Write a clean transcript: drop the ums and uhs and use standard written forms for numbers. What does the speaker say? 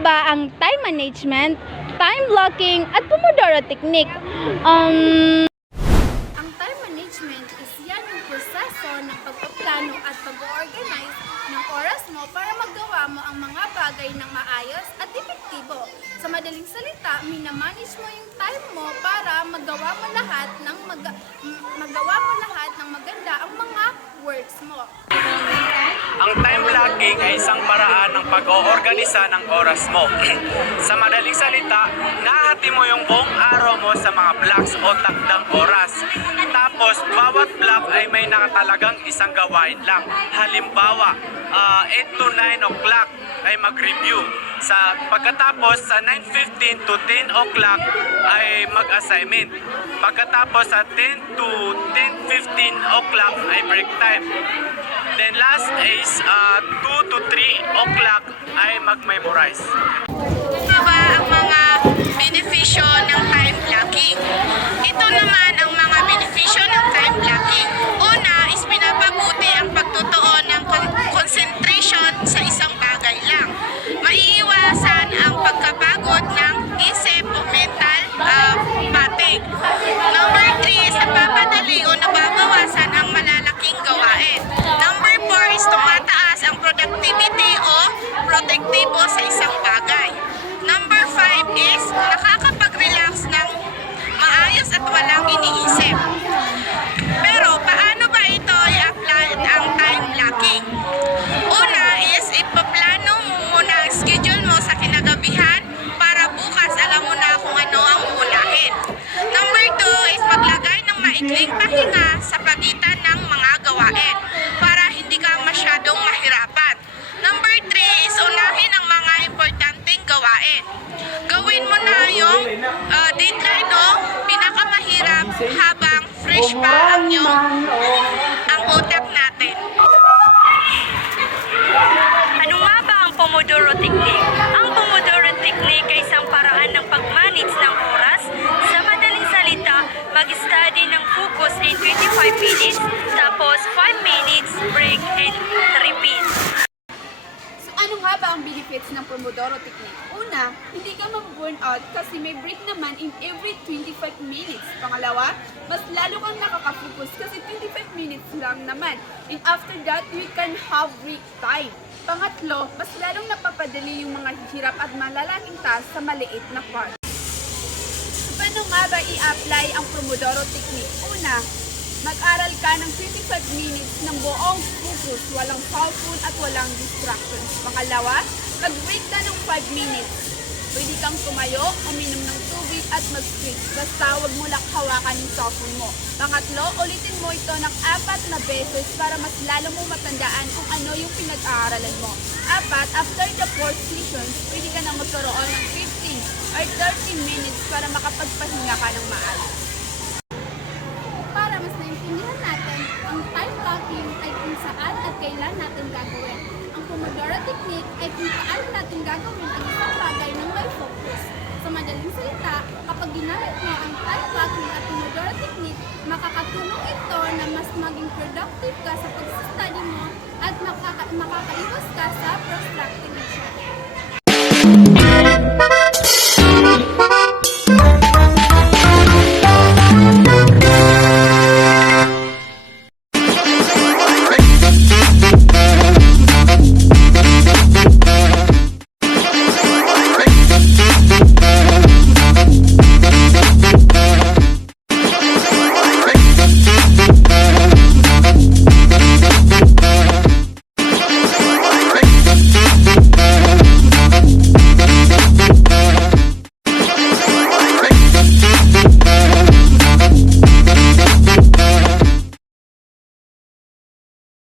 ba ang time management, time blocking, at Pomodoro technique? Ang time management is yan yung proseso ng pagpaplano at pag-organize ng oras mo para magawa mo ang mga bagay ng maayos at epektibo. Sa madaling salita, minamanage mo yung time mo para magawa mo lahat ng maganda ang mga works mo. Ang time blocking ay isang paraan ng pag-oorganisa ng oras mo. Sa madaling salita, nahati mo yung buong araw mo sa mga blocks o takdang oras. Tapos, bawat block ay may nakatalagang isang gawain lang. Halimbawa, 8 to 9 o'clock ay mag-review. Pagkatapos sa 9:15 to 10 o'clock ay mag-assignment. Pagkatapos sa 10 to 10:15 o'clock ay break time. Then last is 2 to 3 o'clock ay mag-memorize. Ano ba ang mga benepisyo ng time blocking? Ito naman ang mga benepisyo ng time blocking. Una is pinapabuti ang pagtutuon ng concentration sa isang bagay lang. Maiiwasan ang pagkapagod ng isip o mental fatigue. Number 3 is napapadali o nababawasan ang malalaking gawain. Number 4 is tumataas ang productivity o produktibo sa isang bagay. Number 5 is nakakapag-relax ng maayos at walang iniisip. Pero paano ba ito i-apply ang time blocking? Una is ipaplano mo muna ang schedule mo sa kinagabihan para bukas alam mo na kung ano ang uunahin. Number 2 is maglagay ng maikling pahinga sa pagitan ng mga gawain para hindi ka masyadong mahirapan. Number 3 is unahin ang mga importanteng gawain. Gawin mo na yung deadline o pinakamahirap habang fresh pa ang utak natin. Ano nga ba ang Pomodoro Technique? Ang Pomodoro Technique ay isang paraan ng pag-manage ng oras. Sa madaling salita, mag-study ng focus in 25 minutes, tapos 5 minutes break and repeat. So ano nga ba ang benefits ng Pomodoro technique? Una, hindi ka ma-burn out kasi may break naman in every 25 minutes. Pangalawa, mas lalo kang nakaka-focus kasi 25 minutes lang naman. And after that, you can have break time. Pangatlo, mas lalong napapadali yung mga hirap at malalaking task sa maliit na part. So, paano nga ba i-apply ang Pomodoro technique? Una, mag-aral ka ng 25 minutes ng buong focus, walang cellphone at walang distractions. Pangalawa, mag-break ka ng 5 minutes. Pwede kang tumayo, uminom ng tubig at mag-stretch. Basta huwag mo lang hawakan yung cellphone mo. Pangatlo, ulitin mo ito ng 4 na beses para mas lalo mo matandaan kung ano yung pinag-aaralan mo. 4, after the 4th sessions, pwede ka nang magkaroon ng 15 or 30 minutes para makapagpahinga ka ng maayos. Para mas naintindihan natin, ang time blocking ay kung saan at kailan natin gagawin. Ang Pomodoro technique ay kung paano natin gagawin ang isang bagay ng may focus. Sa madaling salita, kapag ginamit mo ang time blocking at Pomodoro technique, makakatulong ito na mas maging productive ka sa pag-study mo at makakaiwas ka sa